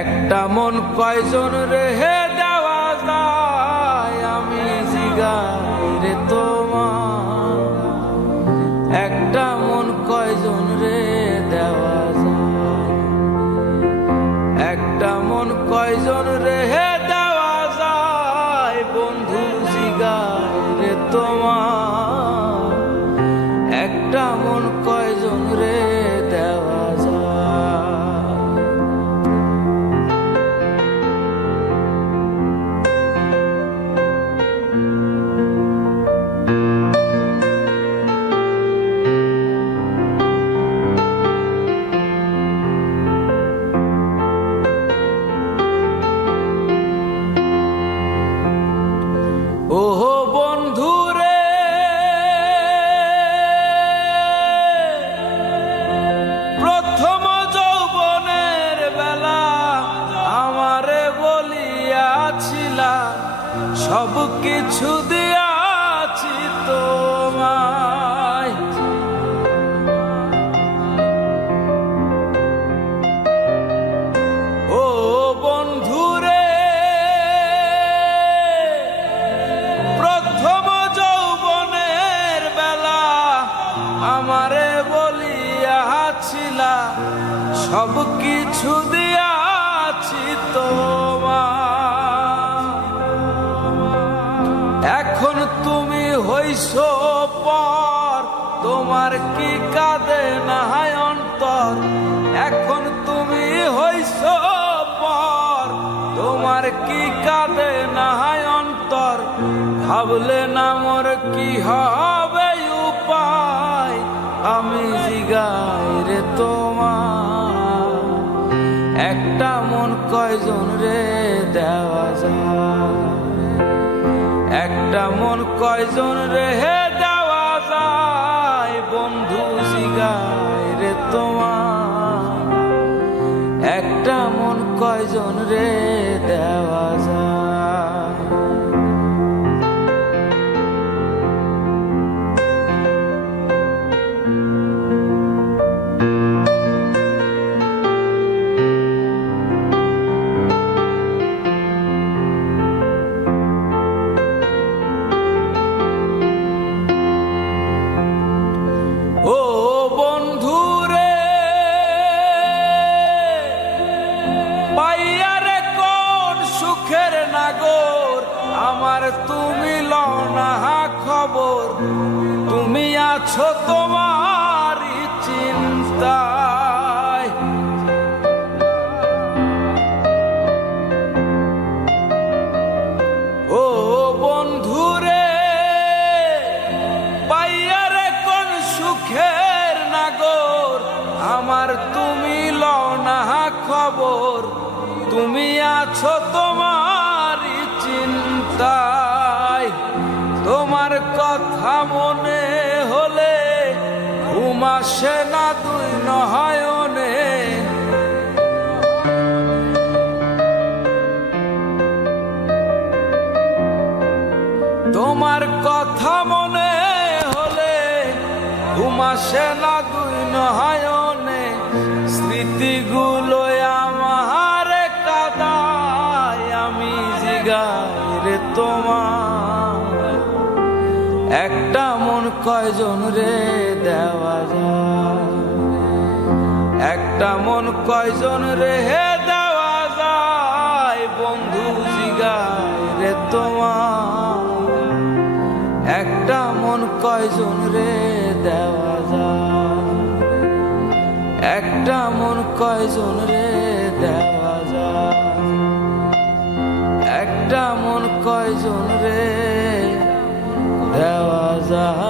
একটা মন কয়জন রেহে দেওয়া যায়, আমি জিগাই রে তোমার। একটা মন কয়জন রে দেওয়া যায়, একটা মন কয়জন রেহে দেওয়া যায়, বন্ধু জিগাই রে তোমার। একটা মন কয়জন রে দেওয়া যায়। ওহো বন্ধু রে, প্রথম যৌবনের বেলা আমারে বলিয়াছিলা, সব কিছু দিয়াছি তোমায়। ও বন্ধু রে, প্রথম যৌবনের বেলা আমারে বলিয়াছিলা, সব কিছু দিয়াছি তোমার। এখন তুমি হইছো পর, তোমার কি কাঁদে না অন্তর। এখন তুমি হইছো পর, তোমার কি কাঁদে না অন্তর। ভাবলে না মোর কি হবে উপায়, আমি জিগাই রে তোমার। একটা মন কয়জন রে দেওয়া যায়, একটা মন কয়জন রে দেওয়া যায়, বন্ধু জিগাই রে তোমার। একটা মন কয়জন রে দেওয়া যায়। ও বন্ধু রে, পাইয়া রে কোন সুখের নাগর, আমার তুমি লও না খবর। তুমি আছো তোমারই চিন্তায়, ও বন্ধু রে, পাইয়া রে কোন সুখের নাগর, আমার তুমি লও না খবর। তুমি আছো তোমারই চিন্তায়, তোমার কথা মনে হলে ঘুম আসে না দুই নয়নে। তোমার কথা মনে হলে ঘুম আসে না দুই নয়নে। স্মৃতিগুলো আমার কাদায়, আমি জিগাই রে তোমার। একটা মন কয়জন রে দেওয়া যায়, একটা মন কয়জন রে দেওয়া যায়, বন্ধু জিগাই রে তোমার। একটা মন কয়জন রে দেওয়া যায়, একটা মন কয়জন রে দেওয়া যায়, একটা মন কয়জন রে দেওয়া যায়।